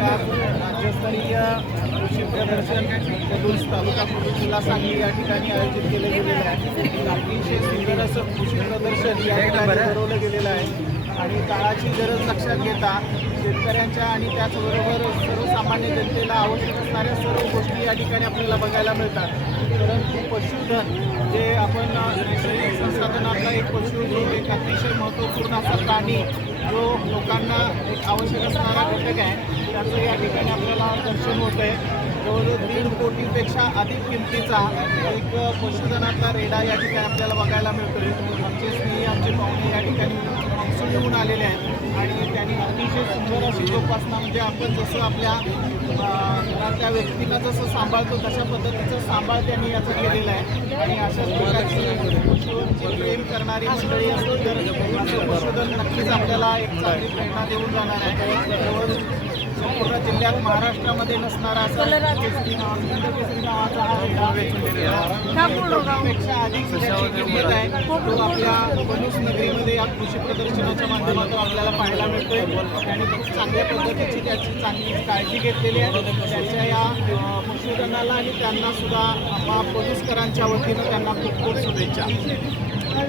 आज राज्यस्तरीय कृषी प्रदर्शन पदूस तालुका जिल्हा सांगली या ठिकाणी आयोजित केलं गेलेलं आहे. अतिशय सुंदर असं कृषी प्रदर्शन या ठिकाणी भरवलं गेलेलं आहे. आणि काळाची गरज लक्षात घेता शेतकऱ्यांच्या आणि त्याचबरोबर सर्वसामान्य जनतेला आवश्यक असणाऱ्या सर्व गोष्टी या ठिकाणी आपल्याला बघायला मिळतात. परंतु पशुधन जे आपण नैसर्गिक संसाधनातला एक पशु जो एक अतिशय महत्त्वपूर्ण असा प्राणी जो लोकांना एक आवश्यक असणारा घटक आहे त्याचं या ठिकाणी आपल्याला दर्शन होतं आहे जवळजवळ तीन कोटीपेक्षा अधिक किमतीचा एक पशुधनातला रेडा या ठिकाणी आपल्याला बघायला मिळतोय. आमचे स्नेही आमचे पाहुणे या ठिकाणी मान्सून येऊन आलेले आहेत. आणि त्यांनी अतिशय सुंदर अशी जोपासना म्हणजे आपण जसं आपल्या त्या घरातल्या जसं सांभाळतो तशा पद्धतीचं सांभाळ त्यांनी याचा केलेला आहे. आणि अशाच प्रकारची पशुंची प्रेम करणारी मंडळी असतील तर असं पशुधन नक्कीच आपल्याला एक चांगली प्रेरणा देऊन जाणार आहे. जिल्ह्यात महाराष्ट्रामध्ये नसणारा असा केसरी नाव- हिंद केसरी नावाचा हा रेडा पेक्षा अधिक त्याची किंमत आहे. तो आपल्या बनूस नगरीमध्ये या कृषी प्रदर्शनाच्या माध्यमातून आपल्याला पाहायला मिळतोय. त्यांनी खूप चांगल्या पद्धतीची त्याची चांगली काळजी घेतलेली आहे. त्यांच्या या अ, पशुधनाला आणि त्यांना सुद्धा आम्हा पलुसकरांच्या वतीनं त्यांना खूप खूप शुभेच्छा.